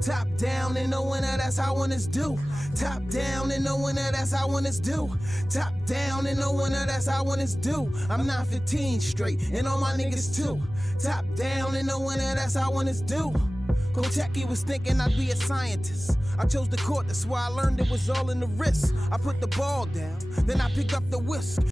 Top down in the winner, that's how winners do. Top down in the winner, that's how winners do. Top down in the winner, that's how winners do. I'm 9-15 straight, and all my niggas too. Top down in the winner, that's how winners do. Kocheki was thinking I'd be a scientist. I chose the court, that's why I learned it was all in the wrist. I put the ball down, then I pick up the whisk.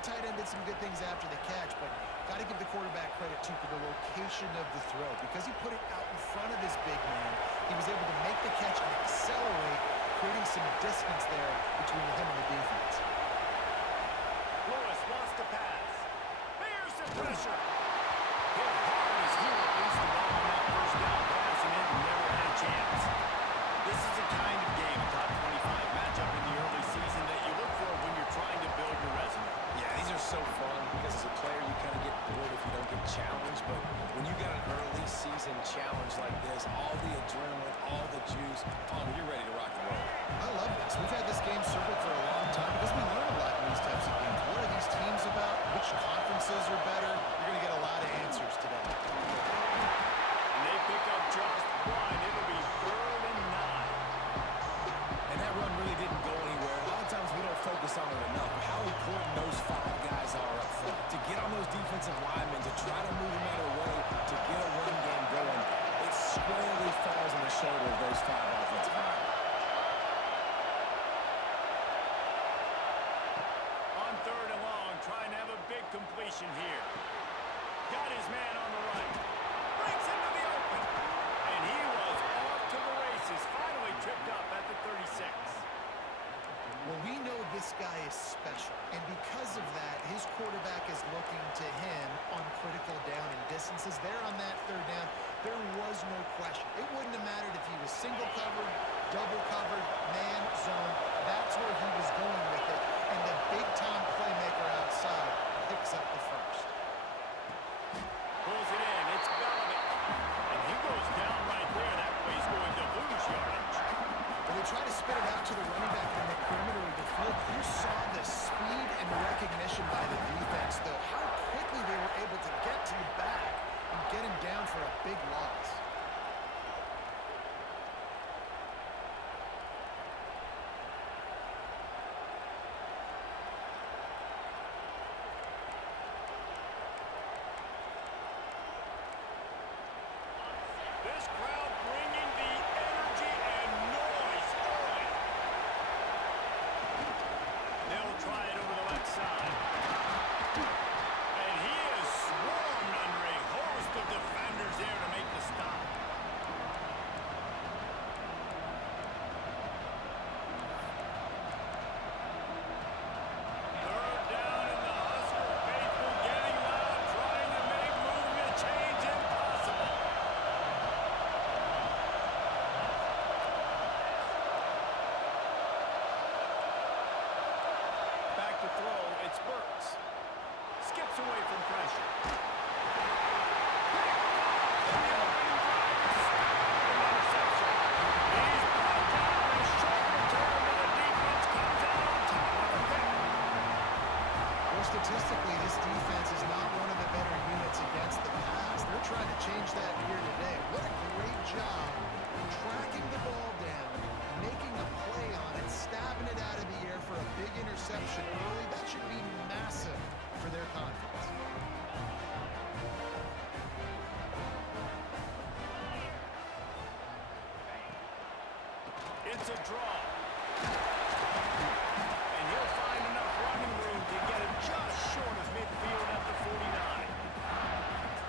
Tight end did some good things after the catch, but got to give the quarterback credit, too, for the location of the throw. Because he put it out in front of his big man, he was able to make the catch and accelerate, creating some distance there between him and the defense. Lewis wants to pass. Here's the pressure. Hit hard as he released the ball on that first down pass, and it never had a chance. This is the kind of game, a top 25 matchup in the early season, that you look for when you're trying to build your resume. These are so fun because as a player you kind of get bored if you don't get challenged, but when you got an early season challenge like this, all the adrenaline, all the juice, you're ready to rock and roll. I love this. We've had this game circled for a long time because we learn a lot in these types of games. What are these teams about? Which conferences are better? You're going to get a lot of answers today. And they pick up just one. It'll be 3rd and 9. And that run really didn't go anywhere. A lot of times we don't focus on it enough. How important those 5 guys are up front. To get on those defensive linemen, to try to move them out of the way, to get a run game going, it squarely falls on the shoulder of those 5 offensive linemen. On 3rd and long, trying to have a big completion here. Got his man on the right. Breaks into the open. And he was off to the races. Finally tripped up at the 36. Well, we know this guy is special, and because of that, his quarterback is looking to him on critical down and distances. There on that 3rd down, there was no question. It wouldn't have mattered if he was single covered, double covered, man, zone. That's where he was going with it, and the big-time playmaker outside picks up the first. Pulls it in. It's Bellamy. And he goes down right there. That way he's going to lose yardage. When they try to spit it out to the running back on the perimeter of the field, you saw the speed and recognition by the defense, though. How for a big loss. This crowd bringing the energy and noise early. They'll try it over the left side. And he is swarmed under a host of defenders there to make the stop. Third down and the Husker faithful getting loud, trying to make movement change impossible. Back to throw, it's Burks. Skips away from pressure. Interception. He's brought down a short return, but the defense comes out on top of the pick. Well, statistically, this defense is not one of the better units against the pass. They're trying to change that here today. What a great job tracking the ball down, making a play on it, stabbing it out of the air for a big interception early. That should be massive for their confidence. It's a draw. And he'll find enough running room to get it just short of midfield at the 49.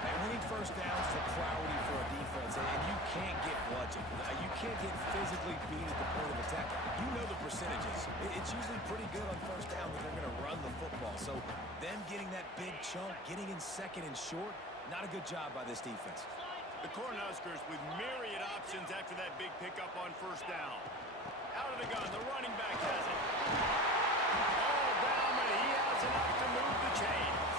And winning first downs is a priority for a defense, and you can't get bludgeoned. You can't get physically beat at the point of attack. You know the percentages. It's usually pretty good on first down that they're going to run the football. So them getting that big chunk, getting in second and short, not a good job by this defense. The Cornhuskers with myriad options after that big pickup on first down. Out of the gun, the running back has it. All down, but he has enough to move the chains.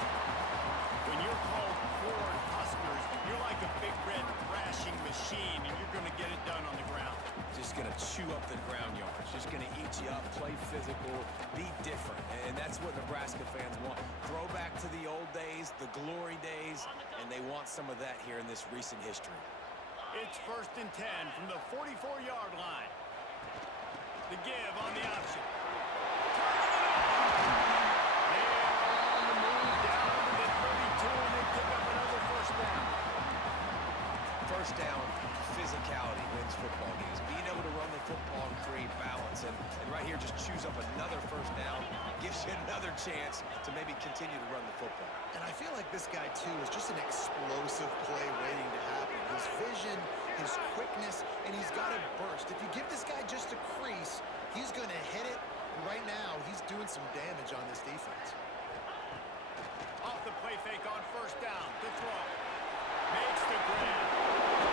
When you're called Ford Huskers, you're like a big red thrashing machine, and you're going to get it done on the ground. Just going to chew up the ground yards. Just going to eat you up, play physical, be different. And that's what Nebraska fans want. Throwback to the old days, the glory days, and they want some of that here in this recent history. It's 1st and 10 from the 44-yard line. The give on the option. They're on the move down to the 32 and they pick up another first down. First down, physicality wins football games. Being able to run the football and create balance. And right here, just choose up another first down. Gives you another chance to maybe continue to run the football. And I feel like this guy, too, is just an explosive play waiting to happen. His vision, his quickness, and he's got a burst. If you give this guy just a crease, he's going to hit it. And right now, he's doing some damage on this defense. Off the play fake on first down. The throw. Makes the grab.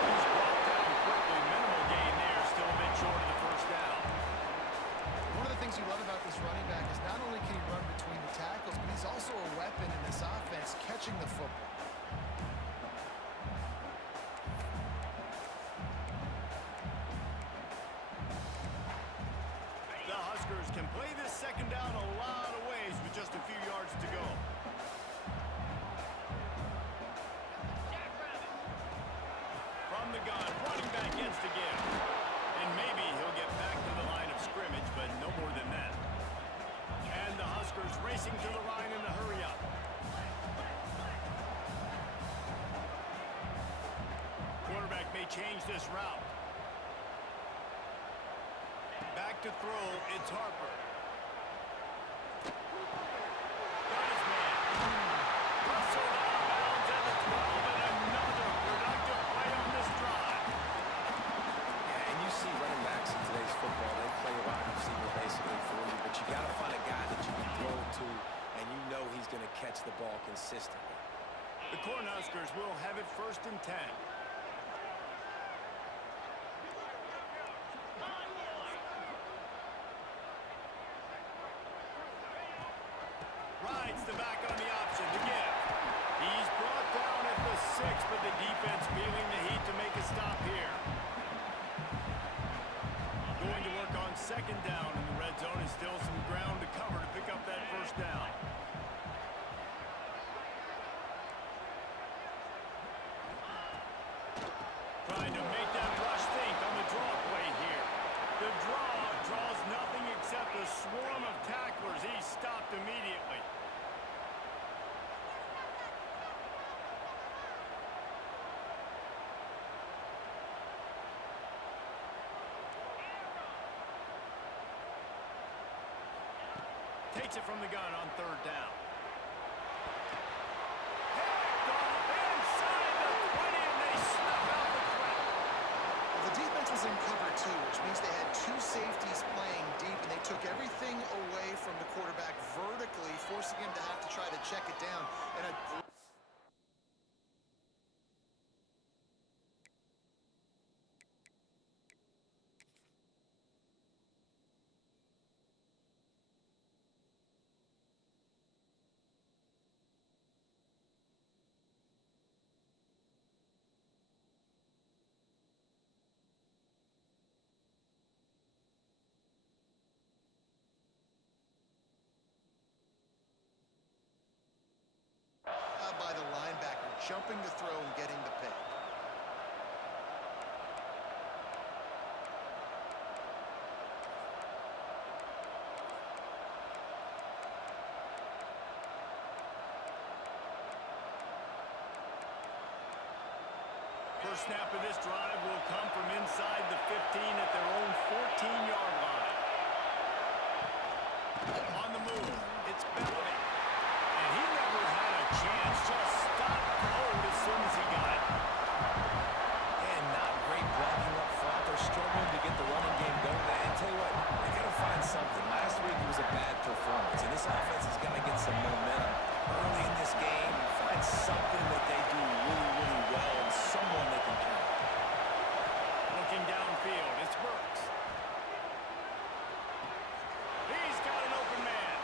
He's brought down quickly. Minimal gain there. Still a bit short of the first down. One of the things you love about this running back is not only can he run between the tackles, but he's also a weapon in this offense, catching the football. The Huskers can play this second down a lot of ways with just a few yards to go. From the gun, running back gets the give. And maybe he'll get back to the line of scrimmage, but no more than that. And the Huskers racing to the line in a hurry up. Quarterback may change this route. Back to throw, it's Harper. Got his man. Hustled out of bounds at the 12, and another productive play on this drive. Yeah, and you see running backs in today's football, they play a wide receiver basically for you, but you got to find a guy that you can throw it to, and you know he's going to catch the ball consistently. The Cornhuskers will have it 1st and 10. Rides the back on the option. The give. He's brought down at the 6, but the defense feeling the heat to make a stop here. Going to work on 2nd down in the red zone, and still some ground to cover to pick up that first down. takes it from the gun on third down. Picked off inside the 20, and they snuff out the threat. Well, the defense was in cover two, which means they had two safeties playing deep, and they took everything away from the quarterback vertically, forcing him to have to try to check it down. And by the linebacker, jumping to throw and getting the pick. First snap of this drive will come from inside the 15 at their own 14-yard line. On the move, it's Bellamy. And he never had a chance, just stopped cold as soon as he got it. And not great blocking up front. They're struggling to get the running game going. And tell you what, they got to find something. Last week it was a bad performance, and this offense has got to get some momentum early in this game and find something that they do really, really well and someone they can count. Looking downfield, it's Burks. He's got an open man.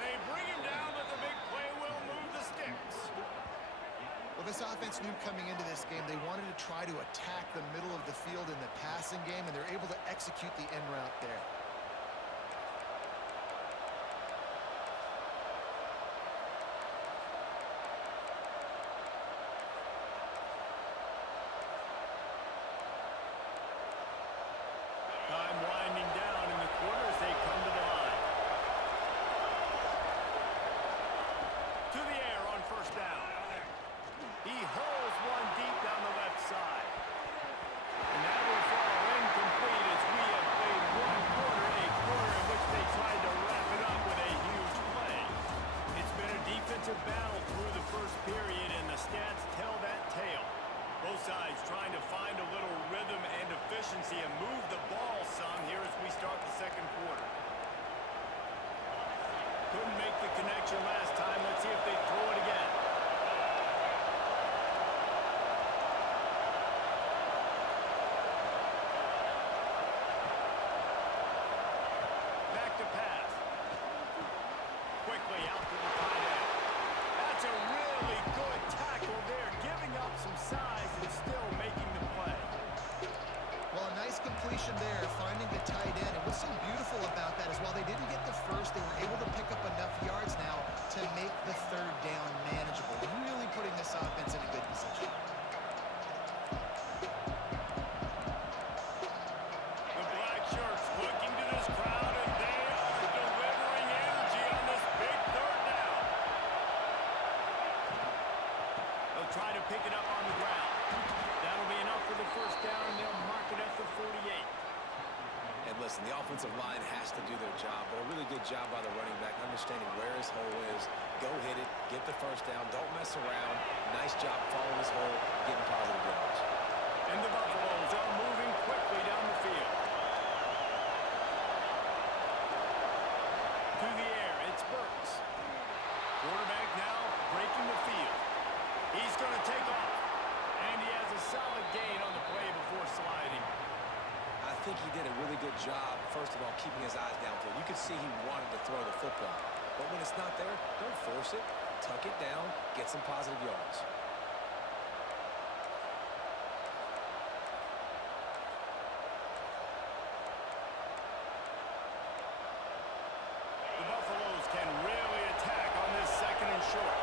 They bring him down, but the big play will move the sticks. Well, this offense knew coming into this game they wanted to try to attack the middle of the field in the passing game, and they're able to execute the in route there. Time winding down in the quarter as they come to the line. To the air on first down. He hurls one deep down the left side. And that will fall incomplete as we have played one quarter, a quarter in which they tried to wrap it up with a huge play. It's been a defensive battle through the first period, and the stats tell that tale. Both sides trying to find a little rhythm and efficiency and move the ball some here as we start the second quarter. Couldn't make the connection last time. Let's see if they throw it again. Back to pass. Quickly out to the tight end. That's a really good tackle there, giving up some size and still making the play. Well, a nice completion there, finding the tight end. And what's so beautiful about that is while they didn't get the first, they were able to pick up enough yards now to make the third down manageable, really putting this offense in a good position. The black shirts looking to this crowd, and they are delivering energy on this big third down. They'll try to pick it up on the ground. That'll be enough for the first down, and they'll mark it at the 48. And listen, the offensive line has to do their job, but a really good job by the running back, understanding where his hole is. Go hit it, get the first down, don't mess around. Nice job following his hole, getting positive yards. And the Buffaloes are moving quickly down the field. To the air, it's Burks. Quarterback now breaking the field. He's going to take off. And he has a solid gain on the play before sliding. I think he did a really good job, first of all, keeping his eyes downfield. You could see he wanted to throw the football. But when it's not there, don't force it. Tuck it down, get some positive yards. The Buffaloes can really attack on this second and short.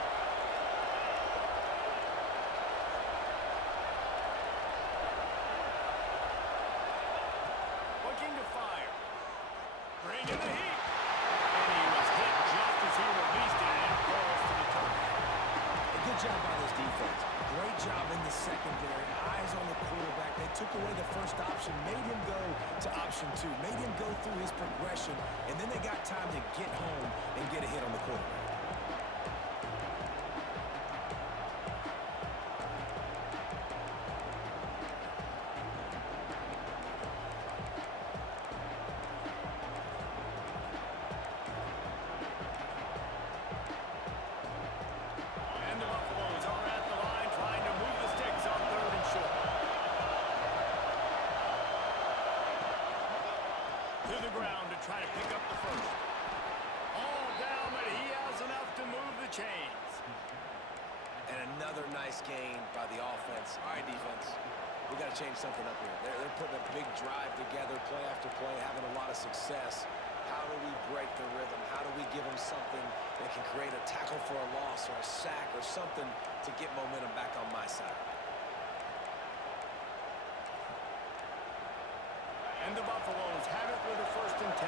Looking to fire. Bring in the heat. And he was hit just as he released it, and it falls to the turf. A good Good job by this defense. Great job in the secondary. Eyes on the quarterback. They took away the first option, made him go to option 2, made him go through his progression, and then they got time to get home and get a hit on the quarterback. Try to pick up the first. All down, but he has enough to move the chains. And another nice gain by the offense. All right, defense, we got to change something up here. They're putting a big drive together, play after play, having a lot of success. How do we break the rhythm? How do we give them something that can create a tackle for a loss or a sack or something to get momentum back on my side? And the Buffaloes have it with a 1st and 10.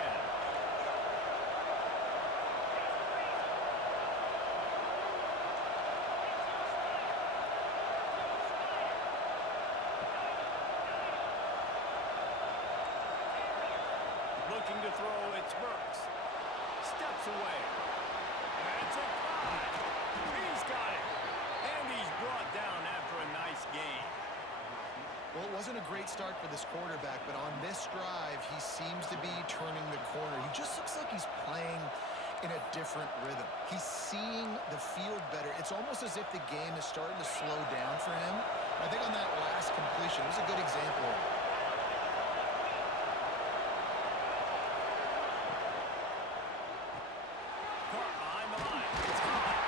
Looking to throw, it's Burks. Steps away. That's a five. He's got it. And he's brought down after a nice game. Well, it wasn't a great start for this quarterback, but on this drive, he seems to be turning the corner. He just looks like he's playing in a different rhythm. He's seeing the field better. It's almost as if the game is starting to slow down for him. I think on that last completion, it was a good example of it. Caught behind the line. It's high.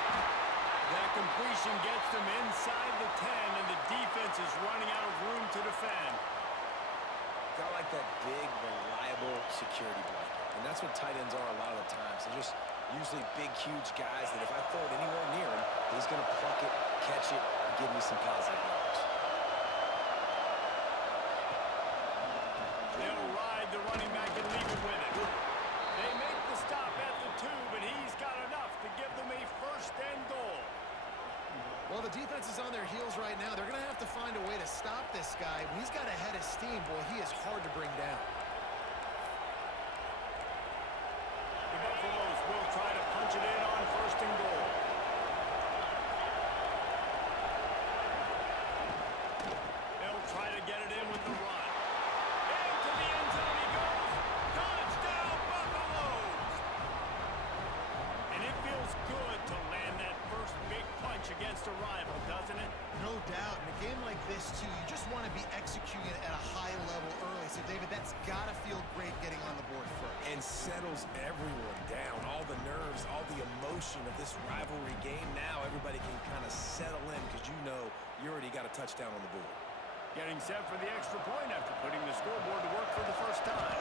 That completion gets them inside the 10, and the defense is running out of room to defend. Got like that big, reliable security blanket. And that's what tight ends are a lot of the times. They're just usually big, huge guys that if I throw it anywhere near him, he's going to pluck it, catch it, and give me some positive numbers. They'll ride the running back and leave it with it. They make the stop at the 2, but he's got enough to give them a 1st and goal. Well, the defense is on their heels right now. They're going to have to find a way to stop this guy. When he's got a head of steam, boy, he is hard to bring down. The Buffaloes will try to punch it in on 1st and goal. They'll try to get it in with the run. Into the end zone he goes. Touchdown, Buffaloes! And it feels good to land that first big punch against a rival, doesn't it? No doubt. In a game like this, too, you just want to be executing it at a high level early. So, David, that's got to feel great getting on the board first. And settles everyone down. All the nerves, all the emotion of this rivalry game. Now everybody can kind of settle in because you know you already got a touchdown on the board. Getting set for the extra point after putting the scoreboard to work for the first time.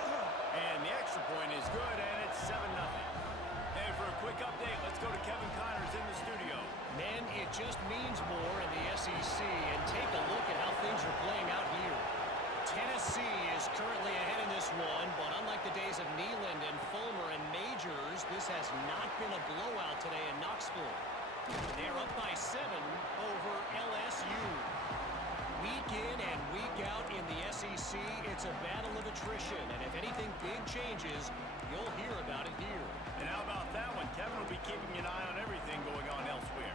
And the extra point is good, and it's 7-0. And for a quick update, let's go to Kevin Connors in the studio. Men, it just means more in the SEC, and take a look at how things are playing out here. Tennessee is currently ahead in this one, but unlike the days of Neyland and Fulmer and Majors, this has not been a blowout today in Knoxville. They're up by 7 over LSU. Week in and week out in the SEC, it's a battle of attrition, and if anything big changes, you'll hear about it here. And how about that one? Kevin will be keeping an eye on everything going on elsewhere.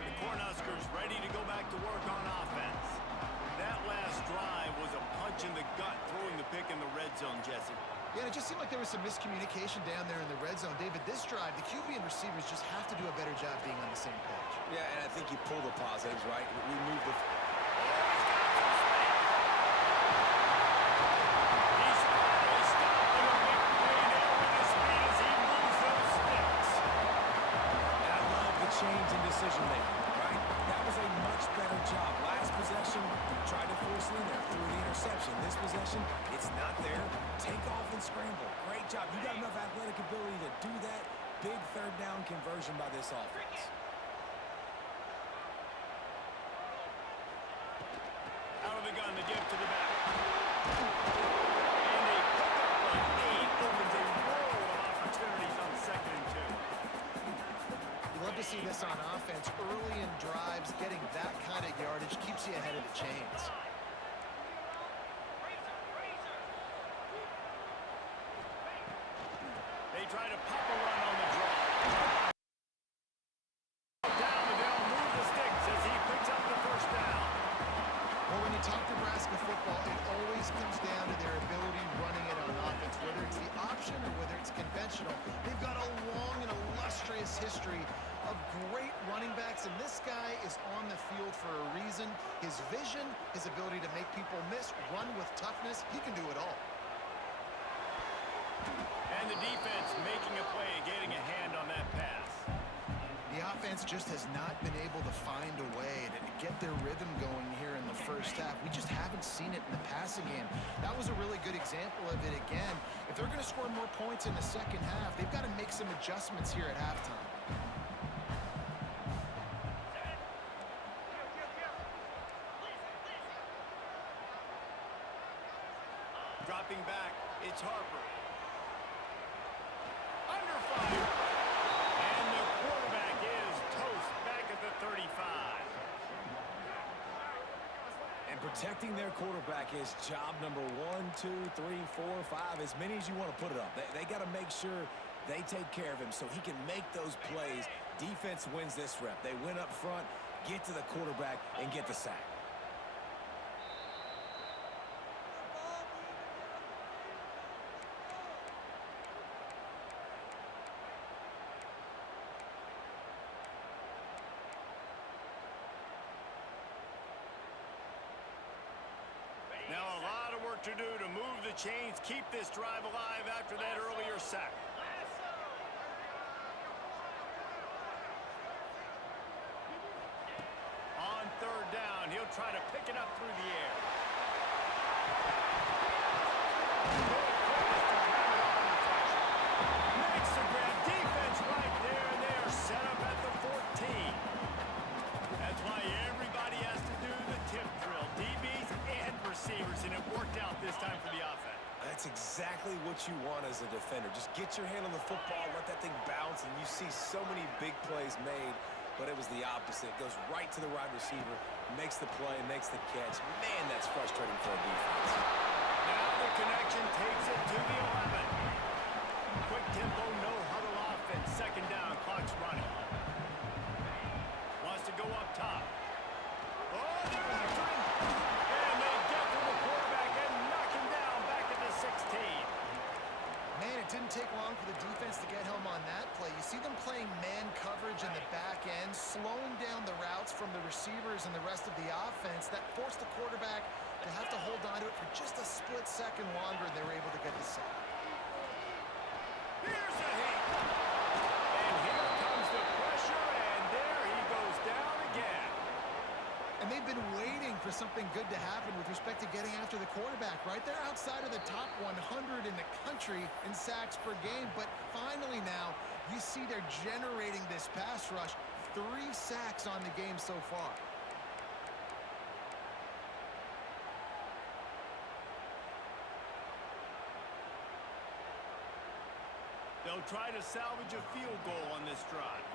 The Cornhuskers ready to go back to work on offense. That last drive was a punch in the gut, throwing the pick in the red zone, Jesse. Yeah, it just seemed like there was some miscommunication down there in the red zone. David, this drive, the QB and receivers just have to do a better job being on the same page. Yeah, and I think you pull the positives, right? We move the... He's finally stopped a big play there with his speed as he moves those sticks. And I love the change in decision-making, right? That was a much better job. Last possession, tried to force it in there, threw the interception. This possession, it's not there. Take off and scramble. Great job. You got enough athletic ability to do that. Big third down conversion by this offense. Out of the gun to give to the back. And a pickup of 8 opens a world of opportunities on 2nd and 2. You love to see this on offense. Early in drives, getting that kind of yardage keeps you ahead of the chains. They try to pop a run on the draw. Down, and they'll move the sticks as he picks up the first down. Well, when you talk Nebraska football, it always comes down to their ability running it on offense, whether it's the option or whether it's conventional. They've got a long and illustrious history of great running backs, and this guy is on the field for a reason. His vision, his ability to make people miss, run with toughness, he can do it all. And the defense making a play, getting a hand on that pass. The offense just has not been able to find a way to get their rhythm going here in the first half. We just haven't seen it in the passing game. That was a really good example of it again. If they're going to score more points in the second half, they've got to make some adjustments here at halftime. Dropping back, it's Harper. Under fire. And the quarterback is toast back at the 35. And protecting their quarterback is job number 1, 2, 3, 4, 5, as many as you want to put it up. They got to make sure they take care of him so he can make those plays. Defense wins this rep. They win up front, get to the quarterback, and get the sack. Now a lot of work to do to move the chains, keep this drive alive after that earlier sack. On 3rd down, he'll try to pick it up through the air. Makes the grab, defense right there, and they are set up at the 14. That's why everybody has to do the tip drill, DBs and receivers, and it worked out this time for the offense. That's exactly what you want as a defender. Just get your hand on the football, let that thing bounce, and you see so many big plays made, but it was the opposite. It goes right to the wide receiver, makes the play, makes the catch. Man, that's frustrating for a defense. Now the connection takes it to the 11. Quick tempo, no huddle offense. 2nd down, clock's running. Wants to go up top. Oh, they're after him. And they get to the quarterback and knock him down back at the 16. Man, it didn't take long for the defense to get home on that play. You see them playing man coverage in the back end, slowing down the routes from the receivers and the rest of the offense. That forced the quarterback to have to hold on to it for just a split second longer, and they were able to get the sack. Here's a hit. And here comes the pressure, and there he goes down again. And they've been waiting for something good to happen with respect to getting after the quarterback, right? They're outside of the top 100 in the country in sacks per game, but finally now you see they're generating this pass rush. 3 sacks on the game so far. They'll try to salvage a field goal on this drive.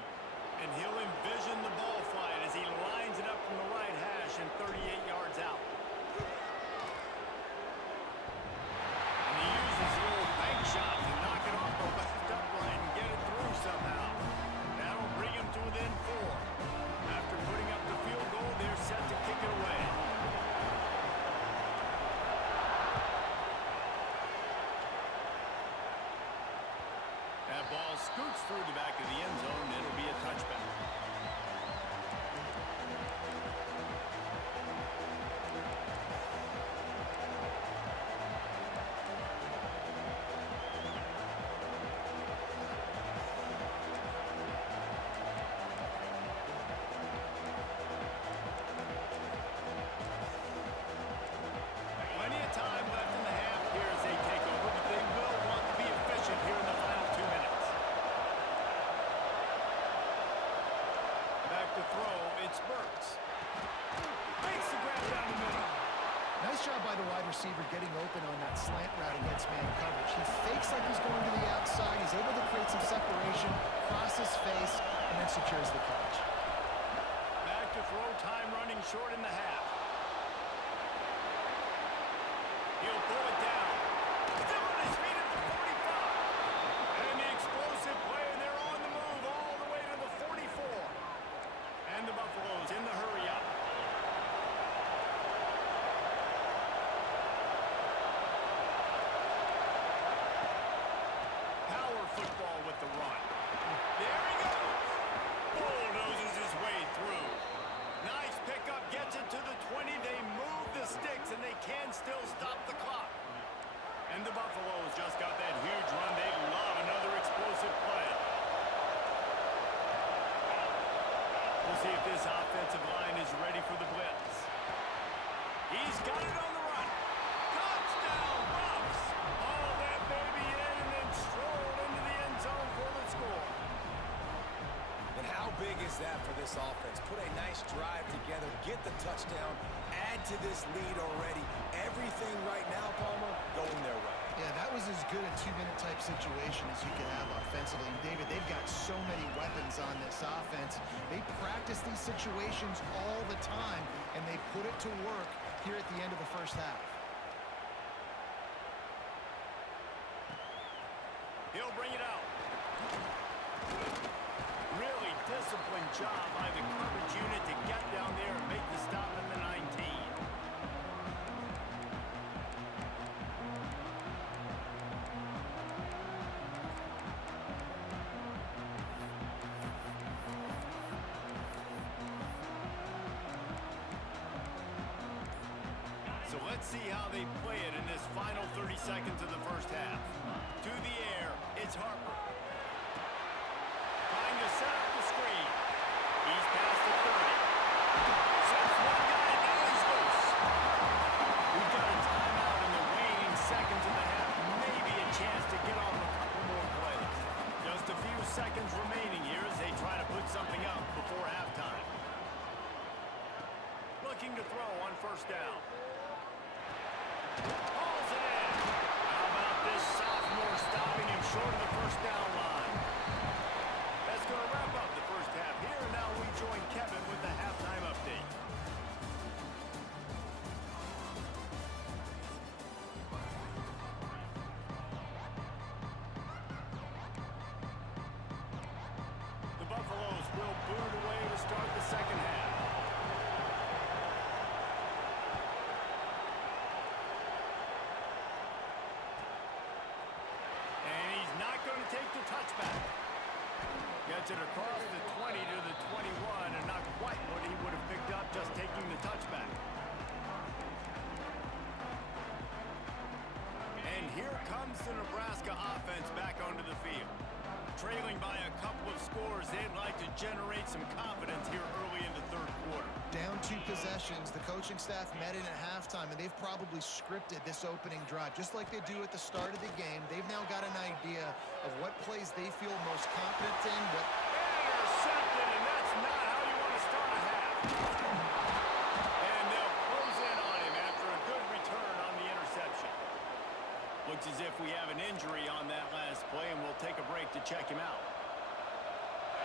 And he'll envision the ball flying as he lines it up from the right hash and 38 yards out. And he uses the old bank shot to knock it off the left upright and get it through somehow. That'll bring him to within 4. After putting up the field goal, they're set to kick it away. That ball scoots through the back of the end zone, and it'll be a touchback. Plenty of time left in the half here as they take over, but they will want to be efficient here in the final 2 minutes. looks like he's going to the outside. He's able to create some separation, cross his face, and then secures the catch. Back to throw time, running short in the half. He'll pull it down. Still on his feet at the 45. And the explosive play, and they're on the move all the way to the 44. And the Buffaloes in the hurry up. Power football with the run. There he goes. Bulldozes his way through. Nice pickup, gets it to the 20. They move the sticks, and they can still stop the clock. And the Buffaloes just got that huge run. They love another explosive play. We'll see if this offensive line is ready for the blitz. He's got it on the run. Touchdown, Buffs! All that baby in and then strolled into the end zone for the score. And how big is that for this offense? Put a nice drive together, get the touchdown, add to this lead already. Everything right now, Palmer, going their way. Yeah, that was as good a two-minute type situation as you can have offensively. And David, they've got so many weapons on this offense. They practice these situations all the time, and they put it to work here at the end of the first half. He'll bring it out. Really disciplined job by the coverage unit to get down there and make the stop at the 19. So let's see how they play it in this final 30 seconds of the first half. To the air, it's Harper. Trying to set up the screen. He's past the 30. Sets one guy, now he's loose. We've got a timeout in the waning seconds of the half. Maybe a chance to get on a couple more plays. Just a few seconds remaining here as they try to put something up before halftime. Looking to throw on first down. Hauls it in. How about this sophomore stopping him short of the first down line? That's going to wrap up the first half here. And now we join Kevin with the halftime update. The Buffaloes will boot away to start the second half. Take the touchback. Gets it across the 20 to the 21, and not quite what he would have picked up just taking the touchback. And here comes the Nebraska offense back onto the field. Trailing by a couple of scores, they'd like to generate some confidence here early in the third quarter. Down 2 possessions, the coaching staff met in at halftime, and they've probably scripted this opening drive. Just like they do at the start of the game, they've now got an idea of what plays they feel most confident in. Intercepted, and that's not how you want to start a half. And they'll close in on him after a good return on the interception. Looks as if we have an injury on that last play, and we'll take a break to check him out.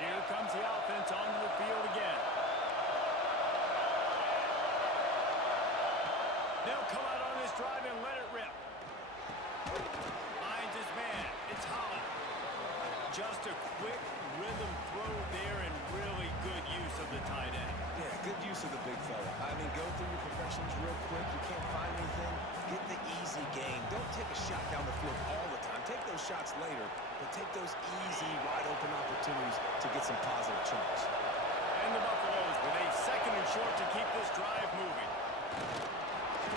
Here comes the offense onto the field again. They'll come out on this drive and let it rip. Finds his man. It's Holland. Just a quick rhythm throw there and really good use of the tight end. Yeah, good use of the big fella. I mean, go through your progressions real quick. You can't find anything. Get the easy gain. Don't take a shot down the field all the time. Take those shots later, but take those easy, wide-open opportunities to get some positive chunks. And the Buffaloes with a second and short to keep this drive moving.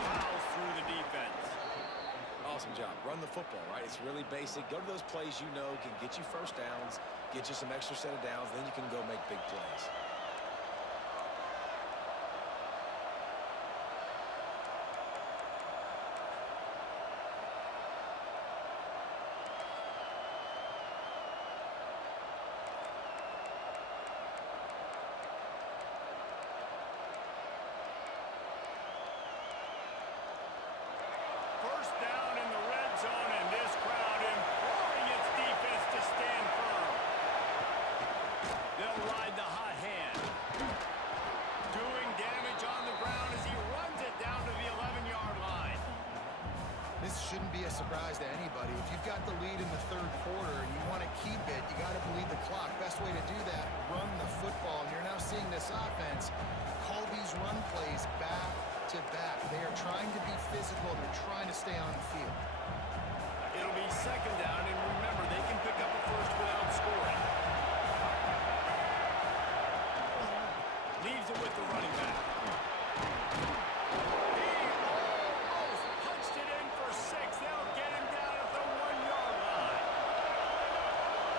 Fouls through the defense. Awesome job. Run the football, right? It's really basic. Go to those plays you know can get you first downs, get you some extra set of downs, then you can go make big plays. First down in the red zone, and this crowd in They'll ride the hot hand. Doing damage on the ground as he runs it down to the 11-yard line. This shouldn't be a surprise to anybody. If you've got the lead in the third quarter and you want to keep it, you got to bleed the clock. Best way to do that, run the football. And you're now seeing this offense call these run plays back to back. They are trying to be physical. They're trying to stay on the field. It'll be second down, and remember, they can pick up a first without scoring. Leaves it with the running back. He almost punched it in for 6. They'll get him down at the 1-yard line.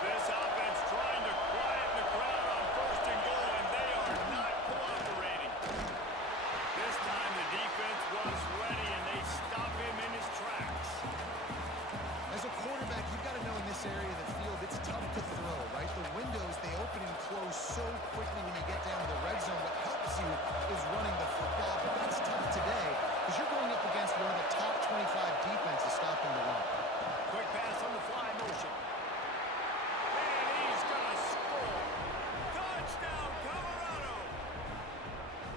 This offense trying to quiet the crowd on first and goal, and they are not cooperating. This time the defense was ready, and they stop him in his tracks. As a quarterback, you've got to know in this area of the field, it's tough to throw, right? The windows, they open and close so quickly when you get down to the red zone. What helps you is running the football, but that's tough today because you're going up against one of the top 25 defenses stopping the run. Quick pass on the fly motion. And he's going to score. Touchdown, Colorado!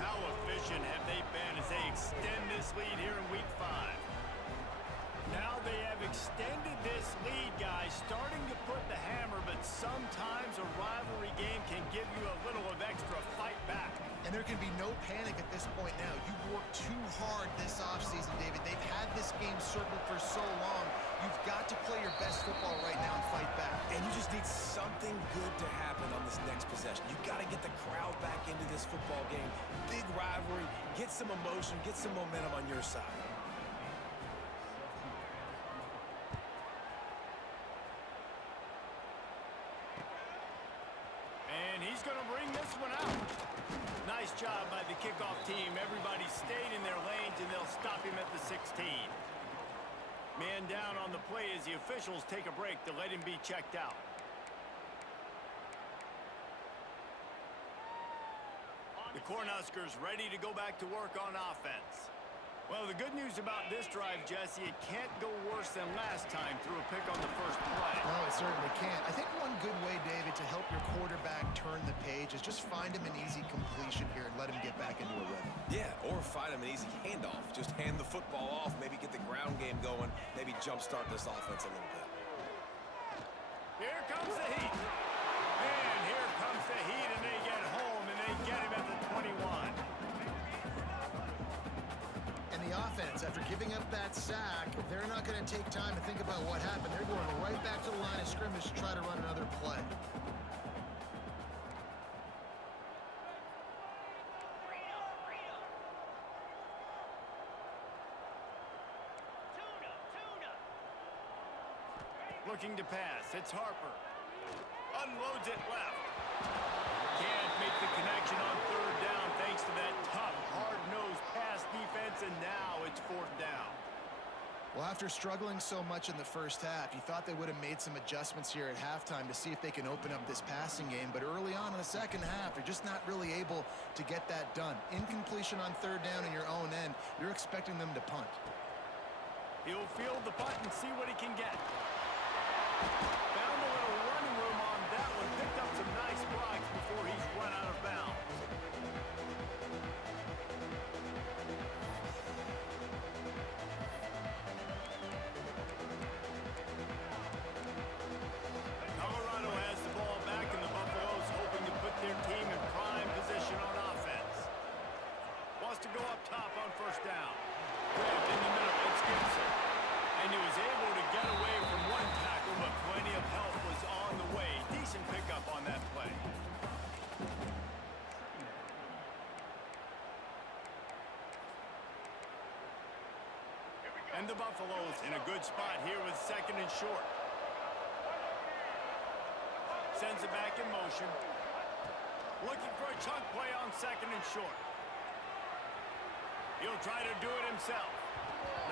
How efficient have they been as they extend this lead here in Week 5? Now they have extended this lead, guys, starting to put the hammer, but sometimes a rivalry game can give you a little of extra fight back. And there can be no panic at this point now. You've worked too hard this offseason, David. They've had this game circled for so long. You've got to play your best football right now and fight back. And you just need something good to happen on this next possession. You got to get the crowd back into this football game. Big rivalry. Get some emotion. Get some momentum on your side. And he's going to bring this one out. Nice job by the kickoff team. Everybody stayed in their lanes, and they'll stop him at the 16. Man down on the play as the officials take a break to let him be checked out. The Cornhuskers ready to go back to work on offense. Well, the good news about this drive, Jesse, it can't go worse than last time through a pick on the first play. No, it certainly can't. I think one good way, David, to help your quarterback turn the page is just find him an easy completion here and let him get back into a rhythm. Yeah, or find him an easy handoff. Just hand the football off, maybe get the ground game going, maybe jumpstart this offense a little bit. Here comes the heat. And here comes the heat, and they get home, and they get him at the 21. And the offense, after giving up that sack, they're not going to take time to think about what happened. They're going right back to the line of scrimmage to try to run another play. Looking to pass. It's Harper. Unloads it left. Can't make the connection on third down thanks to that tough, hard-nosed pass defense, and now it's fourth down. Well, after struggling so much in the first half, you thought they would have made some adjustments here at halftime to see if they can open up this passing game. But early on in the second half, they're just not really able to get that done. Incompletion on third down in your own end, you're expecting them to punt. He'll field the punt and see what he can get. Found a little running room on that one. Picked up some nice blocks before he's run out of bounds. Colorado has the ball back, and the Buffaloes hoping to put their team in prime position on offense. Wants to go up top on first down. Grabbed in the middle. It's Gibson. And he was able to get away from one tackle, but plenty of help was on the way. Decent pickup on that play. And the Buffaloes in a good spot here with second and short. Sends it back in motion. Looking for a chunk play on second and short. He'll try to do it himself.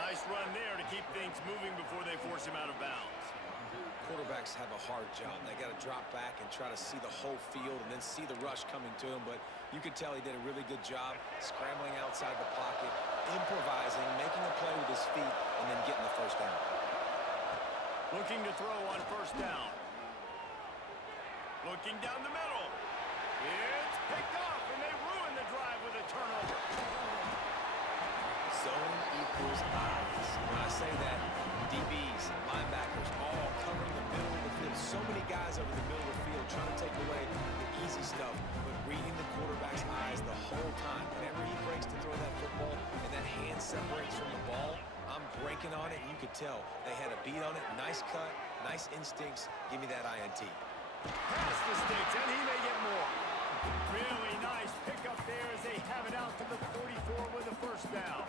Nice run there to keep things moving before they force him out of bounds. Quarterbacks have a hard job. They got to drop back and try to see the whole field and then see the rush coming to him. But you could tell he did a really good job scrambling outside the pocket, improvising, making a play with his feet, and then getting the first down. Looking to throw on first down. Looking down the middle. It's picked off, and they ruin the drive with a turnover. Zone equals eyes. When I say that, DBs, linebackers, all covering the middle of the field. So many guys over the middle of the field trying to take away the easy stuff, but reading the quarterback's eyes the whole time. Whenever he breaks to throw that football and that hand separates from the ball, I'm breaking on it, and you could tell they had a beat on it. Nice cut, nice instincts. Give me that INT. Past the sticks, and he may get more. Really nice pickup there as they have it out to the 44 with a first down.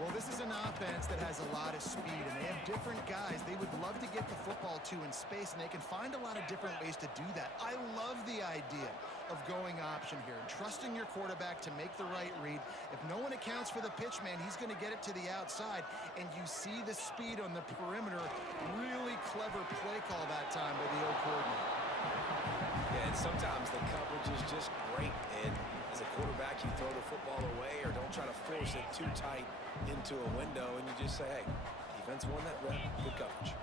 Well, this is an offense that has a lot of speed, and they have different guys they would love to get the football to in space, and they can find a lot of different ways to do that. I love the idea of going option here and trusting your quarterback to make the right read. If no one accounts for the pitch man, he's going to get it to the outside, and you see the speed on the perimeter. Really clever play call that time by the O coordinator. Yeah, and sometimes the coverage is just great, and as a quarterback, you throw the football away or don't try to force it too tight into a window, and you just say, hey, defense won that rep, good coverage.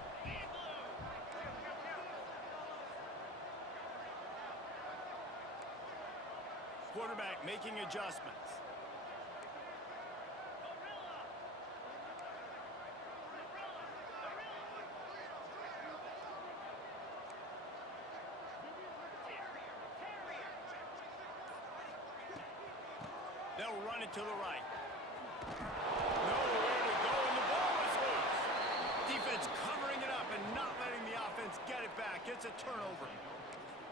Quarterback making adjustments. They'll run it to the right. Nowhere to go, and the ball is loose. Defense covering it up and not letting the offense get it back. It's a turnover.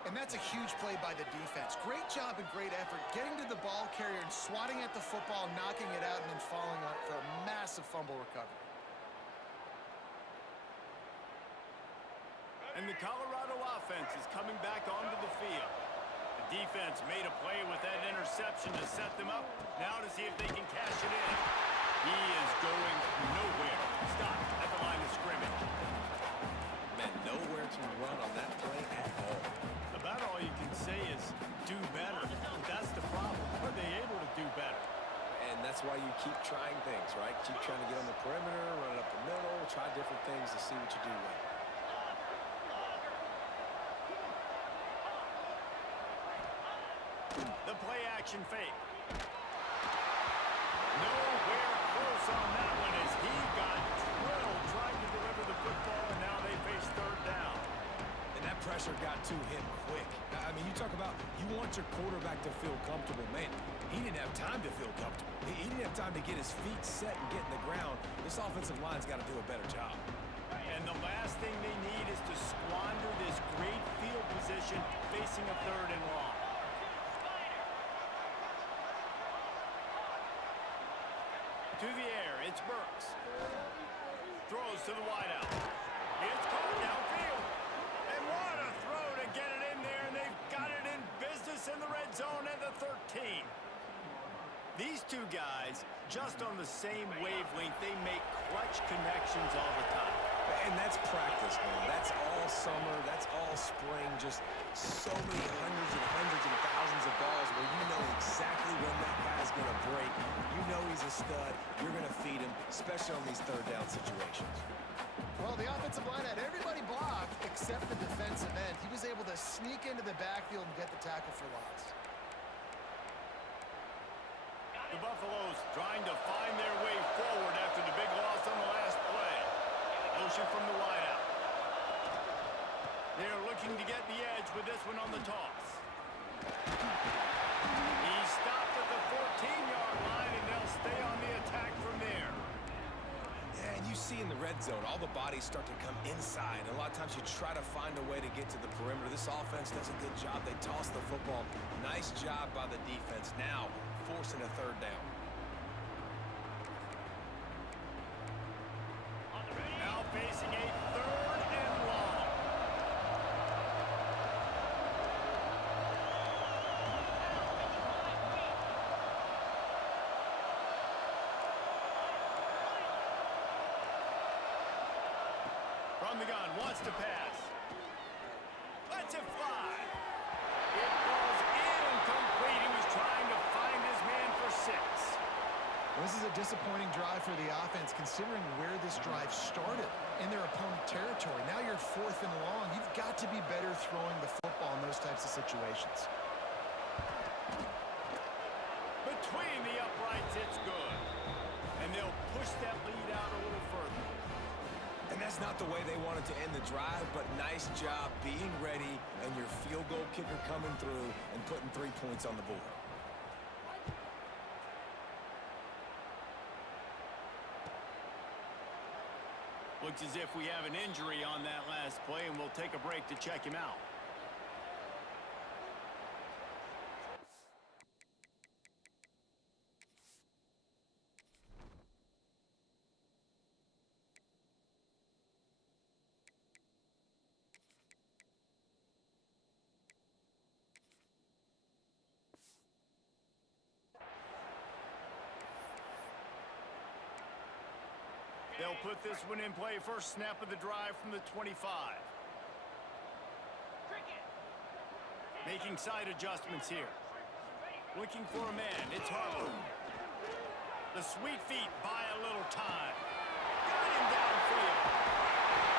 And that's a huge play by the defense. Great job and great effort getting to the ball carrier and swatting at the football, knocking it out, and then falling on it for a massive fumble recovery. And the Colorado offense is coming back onto the field. The defense made a play with that interception to set them up. Now to see if they can cash it in. He is going nowhere. Stop at the line of scrimmage. Man, nowhere to run on that play at all. About all you can say is do better. That's the problem. Are they able to do better? And that's why you keep trying things, right? Keep trying to get on the perimeter, run it up the middle, try different things to see what you do well. The play action fake. Nowhere close on that one as he got drilled trying to deliver the football, and now they face third down. And that pressure got to him quick. I mean, you talk about you want your quarterback to feel comfortable. Man, he didn't have time to feel comfortable. He didn't have time to get his feet set and get in the ground. This offensive line's got to do a better job. And the last thing they need is to squander this great field position facing a third and long. To the air, it's Burks. Throws to the wideout. It's caught downfield. And what a throw to get it in there, and they've got it in business in the red zone at the 13. These two guys, just on the same wavelength, they make clutch connections all the time. And that's practice, man. That's all summer. That's all spring. Just so many hundreds and thousands of balls where you know exactly when that guy's going to break. You know he's a stud. You're going to feed him, especially on these third down situations. Well, the offensive line had everybody blocked except the defensive end. He was able to sneak into the backfield and get the tackle for loss. The Buffaloes trying to find their way forward after the big loss on the last play. Motion from the wideout. They're looking to get the edge with this one on the toss. He stopped at the 14-yard line, and they'll stay on the attack from there. Yeah, and you see in the red zone, all the bodies start to come inside. A lot of times you try to find a way to get to the perimeter. This offense does a good job. They toss the football. Nice job by the defense. Now forcing a third down. Now facing a third and long. From the gun, wants to pass. Lets it fly. It falls incomplete. He was trying to find his man for 6. This is a disappointing drive for the offense considering where this drive started in their opponent territory. Now you're 4th and long. You've got to be better throwing the football in those types of situations. it's good. And they'll push that lead out a little further. And that's not the way they wanted to end the drive, but nice job being ready and your field goal kicker coming through and putting 3 points on the board. Looks as if we have an injury on that last play, and we'll take a break to check him out. They'll put this one in play. First snap of the drive from the 25. Making side adjustments here. Looking for a man. It's Harper. The sweet feet buy a little time. Got him downfield.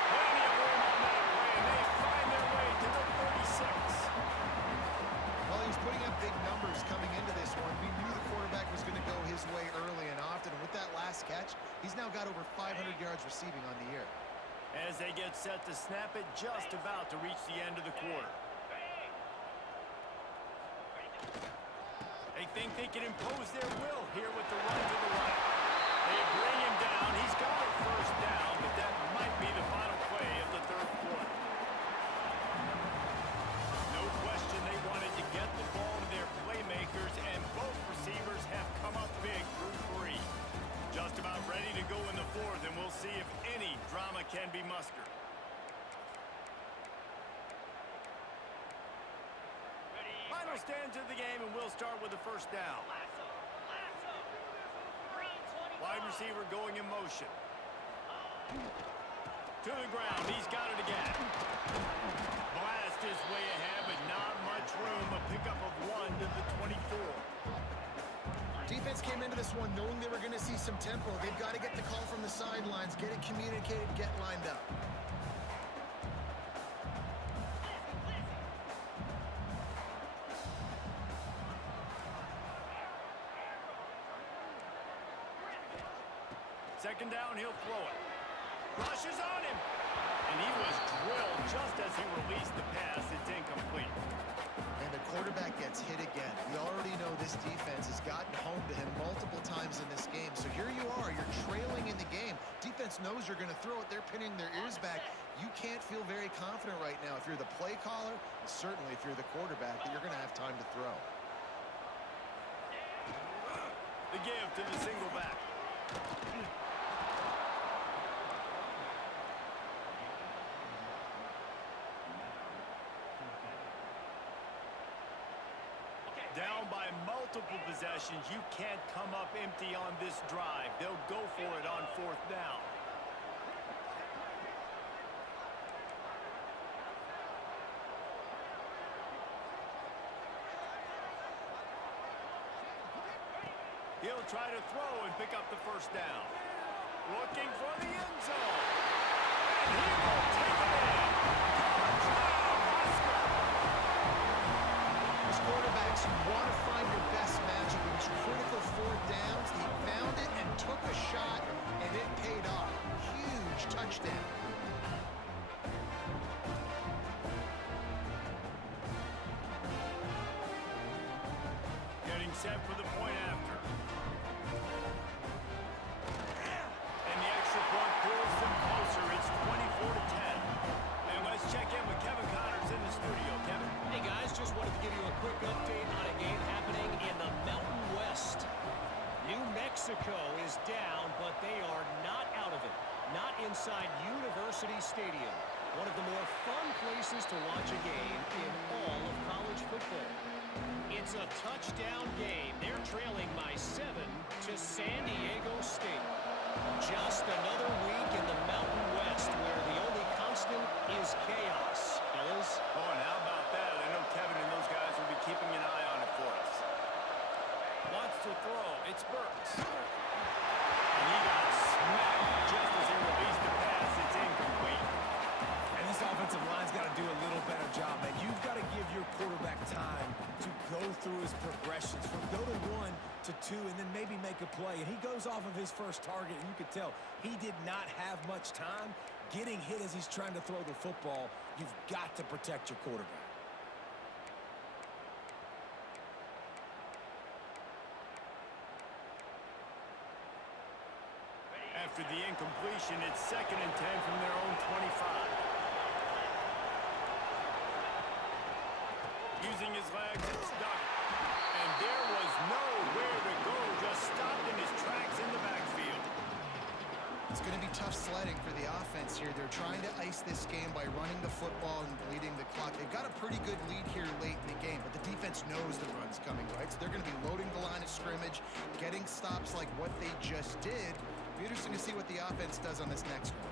Plenty of room on that play, and they find their way to the 36. Well, he was putting up big numbers coming into this one. We knew the quarterback was going to go his way early and often. And with that last catch, he's now got over 500 yards receiving on the year. As they get set to snap it, just about to reach the end of the quarter. They think they can impose their will here with the run to the right. They bring him down. He's got a first down, but that might be the final play of the third quarter. No question they wanted to get the ball to their playmakers, and both receivers have come up big through 3. Just about ready to go in the fourth, and we'll see if any drama can be mustered. Final stands of the game, and we'll start with the first down. Wide receiver going in motion. To the ground. He's got it again. Blast his way ahead, but not much room. A pickup of 1 to the 24. Defense came into this one knowing they were going to see some tempo. They've got to get the call from the sidelines, get it communicated, get lined up. Second down, he'll throw it. Rushes on him. And he was drilled just as he released the pass. It's incomplete. And the quarterback gets hit again. We already know this defense has gotten home to him multiple times in this game. So here you are, you're trailing in the game. Defense knows you're going to throw it. They're pinning their ears back. You can't feel very confident right now if you're the play caller, and certainly if you're the quarterback, that you're going to have time to throw. The give to the single back. Down by multiple possessions. You can't come up empty on this drive. They'll go for it on fourth down. He'll try to throw and pick up the first down. Looking for the end zone. And he will take it in. Touchdown, As quarterbacks, you want to find your best matchup in these critical 4th downs. He found it and took a shot, and it paid off. Huge touchdown. Getting set for the point after. And the extra point pulls them closer. It's 24-10. And let's check in with Kevin Connors in the studio. Kevin. Hey guys, just wanted to give you a quick update on a game happening in the Mountain West. New Mexico is down, but they are not out of it. Not inside University Stadium. One of the more fun places to watch a game in all of college football. It's a touchdown game. They're trailing by 7 to San Diego State. Just another week in the Mountain West where the only constant is chaos, fellas. Oh, and how about that? I know Kevin and those guys will be keeping an eye on it for us. Wants to throw. It's Burks. And he got smacked just as he released the pass. It's incomplete. And this offensive line's got to do a little better job, man. You've got to give your quarterback time to go through his progressions from go to 1 to 2 and then maybe make a play, and he goes off of his first target, and you could tell he did not have much time getting hit as he's trying to throw the football. You've got to protect your quarterback. After the incompletion, it's 2nd and 10 from their own 25. Using his legs, it's stuck. And there was nowhere to go, just stopped in his tracks in the backfield. It's going to be tough sledding for the offense here. They're trying to ice this game by running the football and bleeding the clock. They've got a pretty good lead here late in the game, but the defense knows the run's coming, right? So they're going to be loading the line of scrimmage, getting stops like what they just did. It'll be interesting to see what the offense does on this next one.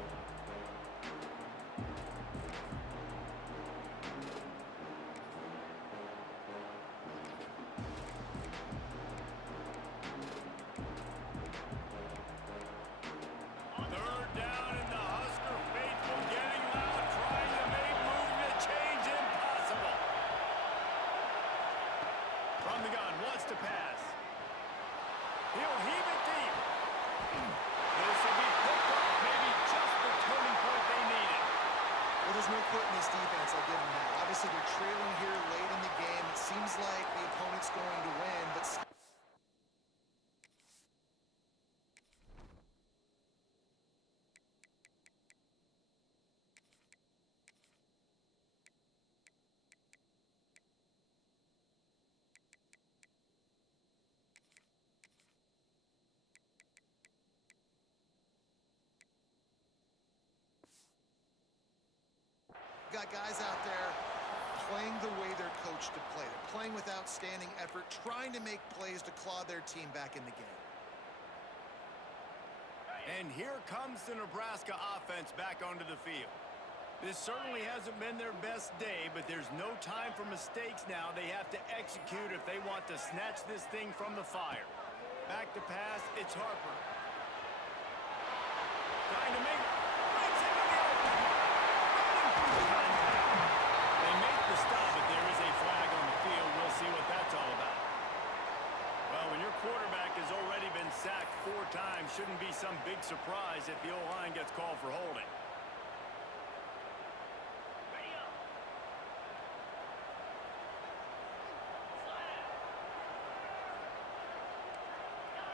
There's no quit in this defense, I'll give them that. Obviously, they're trailing here late in the game. It seems like the opponent's going to win, but got guys out there playing the way they're coached to play. They're playing with outstanding effort, trying to make plays to claw their team back in the game. And here comes the Nebraska offense back onto the field. This certainly hasn't been their best day, but there's no time for mistakes now. They have to execute if they want to snatch this thing from the fire. Back to pass, it's Harper. Trying to make it. Breaks into the open. They make the stop, but there is a flag on the field. We'll see what that's all about. Well, when your quarterback has already been sacked 4 times, shouldn't be some big surprise if the O-line gets called for holding.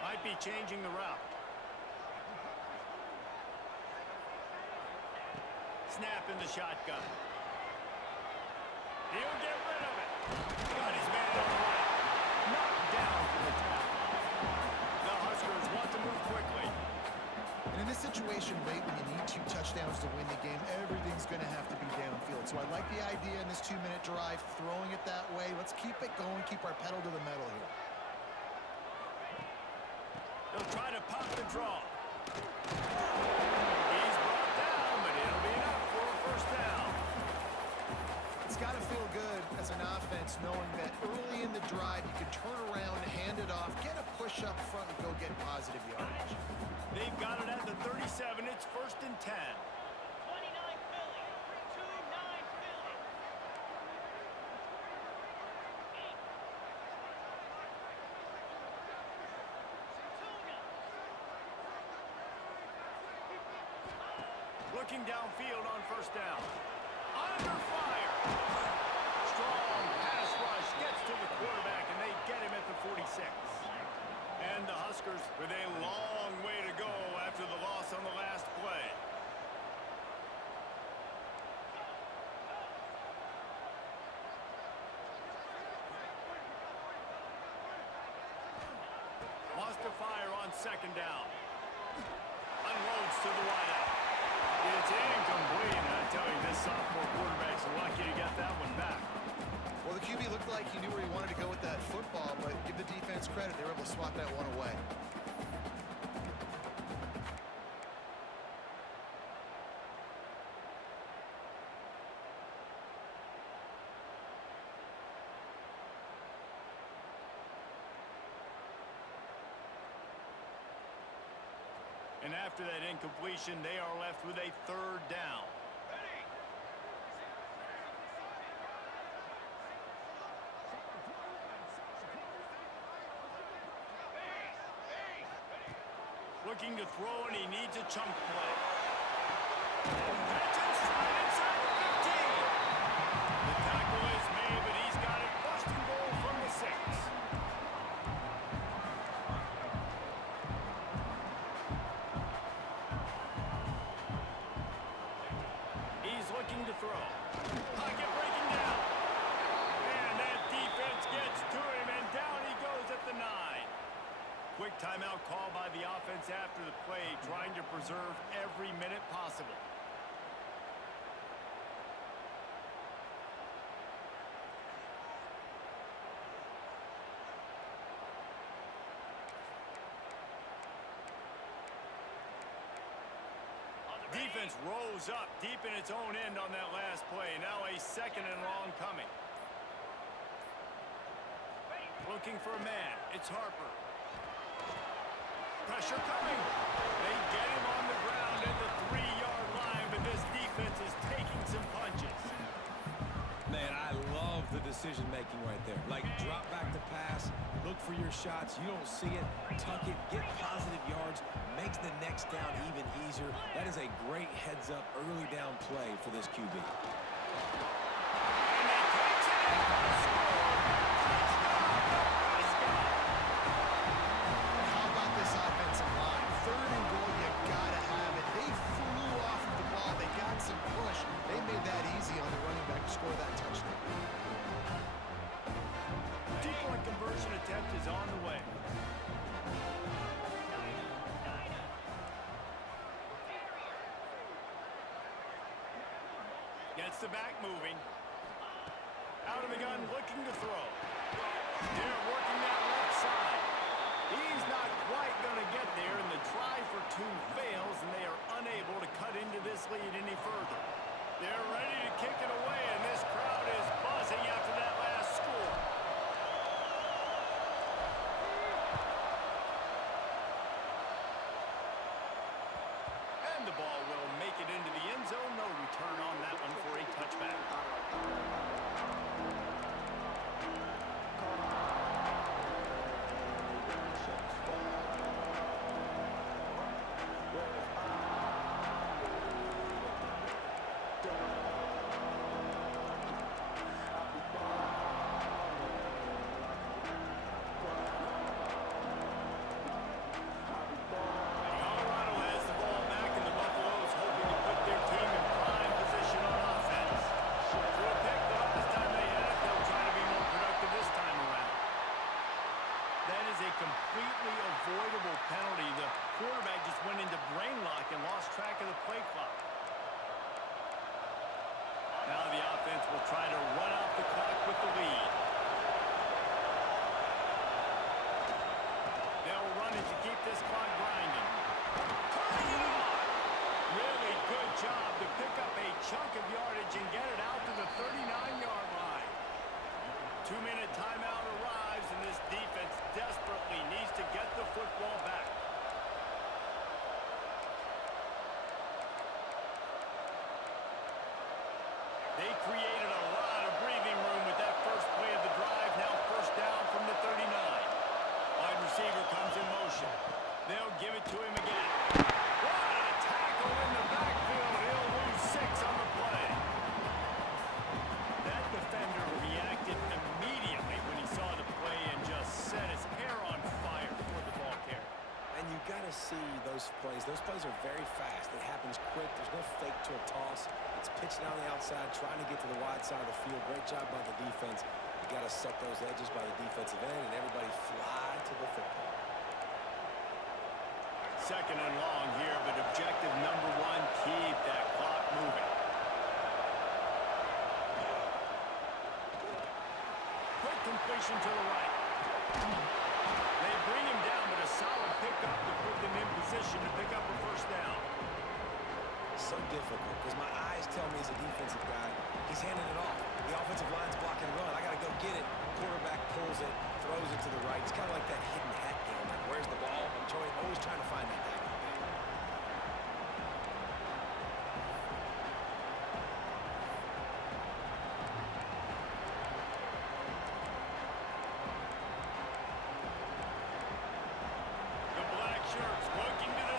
Might be changing the route. Snap in the shotgun. He'll get rid of it. Got his man on the right. Knocked down for the tackle. The Huskers want to move quickly. And in this situation, late when you need 2 touchdowns to win the game, everything's going to have to be downfield. So I like the idea in this 2-minute drive, throwing it that way. Let's keep it going, keep our pedal to the metal here. They'll try to pop the draw. He's brought down, but it'll be enough for a first down. It's got to feel good as an offense knowing that early in the drive you can turn around, hand it off, get a push up front, and go get positive yardage. They've got it at the 37. It's 1st and 10. 29 Philly. 2-9 Philly. Looking downfield on first down. Under fire. Strong pass rush gets to the quarterback, and they get him at the 46. And the Huskers with a long way to go after the loss on the last play. Wants to fire on 2nd down. Unloads to the wideout. It's incomplete, and I tell you, this sophomore quarterback's lucky to get that one back. Well, the QB looked like he knew where he wanted to go with that football, but give the defense credit. They were able to swat that one away. And after that incompletion, they are left with a 3rd down. Looking to throw, and he needs a chunk play. Catch inside the 15. The tackle is made, but he's got it. First and goal from the 6. He's looking to throw. Pocket breaking down. And that defense gets to him, and down he goes at the 9. Quick timeout call by the offense after the play, trying to preserve every minute possible. Defense rose up deep in its own end on that last play. Now a 2nd and long coming. Looking for a man. It's Harper. Pressure coming. They get him on the ground at the 3-yard line, but this defense is taking some punches. Man, I love the decision-making right there. Like, drop back to pass, look for your shots. You don't see it, tuck it, get positive yards, makes the next down even easier. That is a great heads-up, early down play for this QB. Is on the way. Gets the back moving. Out of the gun, looking to throw. They're working that left side. He's not quite going to get there, and the try for 2 fails, and they are unable to cut into this lead any further. They're ready to kick it away, and this crowd is buzzing after that last score. The ball will make it into the end zone. No return on that one for a touchback. Completely avoidable penalty. The quarterback just went into brain lock and lost track of the play clock. Now the offense will try to run out the clock with the lead. They'll run it to keep this clock grinding. Turning it on! Really good job to pick up a chunk of yardage and get it out to the 39-yard line. 2-minute timeout arrives, and this defense desperately needs to get the football back. They created a lot of breathing room with that first play of the drive. Now first down from the 39. Wide receiver comes in motion. They'll give it to him again. What a tackle in the backfield. He'll lose 6 on the play. That defender reacted immediately when he saw the play and just set his hair on fire for the ball carrier. And you got to see those plays. Those plays are very fast. It happens quick. There's no fake to a toss. It's pitched down the outside, trying to get to the wide side of the field. Great job by the defense. You got to set those edges by the defensive end, and everybody fly to the football. 2nd and long here, but objective number 1, keep that clock moving. Quick completion to the right. They bring him down, but a solid pickup to put them in position to pick up a first down. So difficult, because my eyes tell me as a defensive guy, he's handing it off. The offensive line's blocking the run. I got to go get it. Quarterback pulls it, throws it to the right. It's kind of like that hidden hat game. Like, where's the ball? I'm always trying to find that guy. The black shirts looking to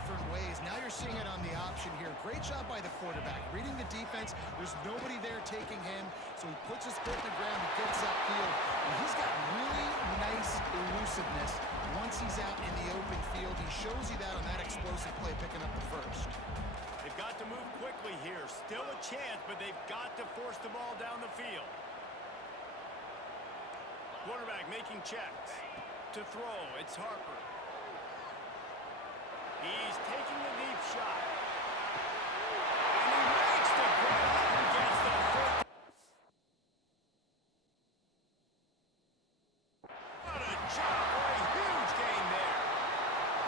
different ways. Now you're seeing it on the option here. Great job by the quarterback. Reading the defense. There's nobody there taking him, so he puts his foot in the ground and gets upfield. And he's got really nice elusiveness once he's out in the open field. He shows you that on that explosive play, picking up the first. They've got to move quickly here. Still a chance, but they've got to force the ball down the field. Quarterback making checks. To throw, it's Harper. He's taking the deep shot. And he makes the grab and gets the foot. What a job for a huge gain there.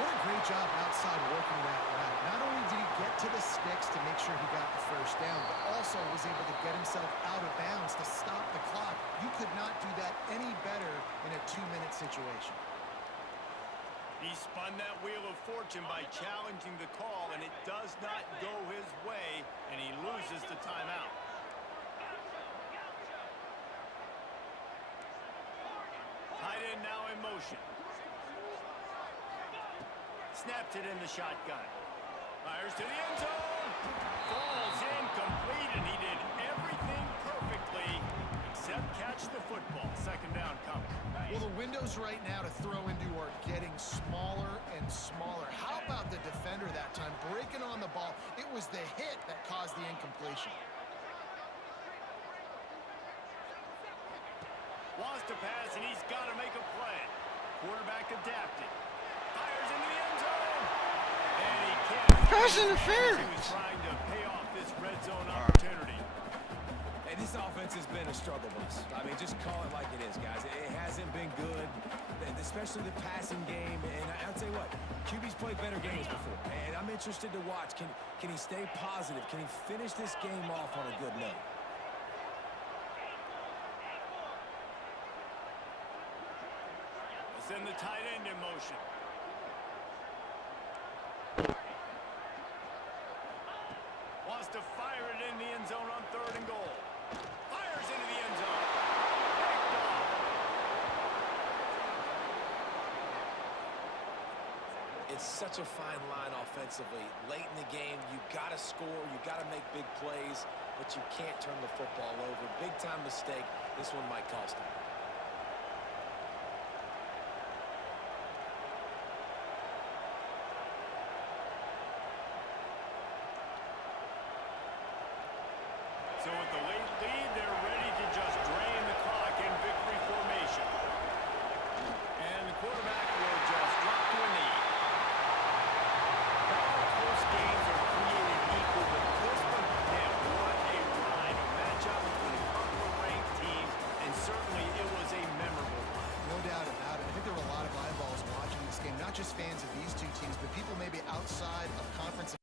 What a great job outside working that route. Not only did he get to the sticks to make sure he got the first down, but also was able to get himself out of bounds to stop the clock. You could not do that any better in a 2-minute situation. He spun that wheel of fortune by challenging the call, and it does not go his way, and he loses the timeout. Tight end now in motion. Snaps it in the shotgun. Fires to the end zone. Falls incomplete, and he did everything perfectly except catch the football. Second down coming. Well, the windows right now to throw into are getting smaller and smaller. How about the defender that time breaking on the ball? It was the hit that caused the incompletion. Wants to pass, and he's got to make a play. Quarterback adapted. Fires into the end zone. And he can't. Pass interference. He was trying to pay off this red zone opportunity. Hey, this offense has been a struggle bus. I mean, just call it like it is, guys. It hasn't been good, especially the passing game. And I'll tell you what, QB's played better games before. And I'm interested to watch. Can he stay positive? Can he finish this game off on a good note? Send the tight end in motion. Wants to fire it in the end zone on 3rd and goal. Fires into the end zone. Picked off. It's such a fine line offensively. Late in the game, you got to score, you got to make big plays, but you can't turn the football over. Big-time mistake. This one might cost him. So with the late lead, they're ready to just drain the clock in victory formation. And the quarterback will just drop to a knee. All close games are created equal, but this one, man, what a ride. A matchup between a couple of ranked teams, and certainly it was a memorable one. No doubt about it. I think there were a lot of eyeballs watching this game, not just fans of these two teams, but people maybe outside of conference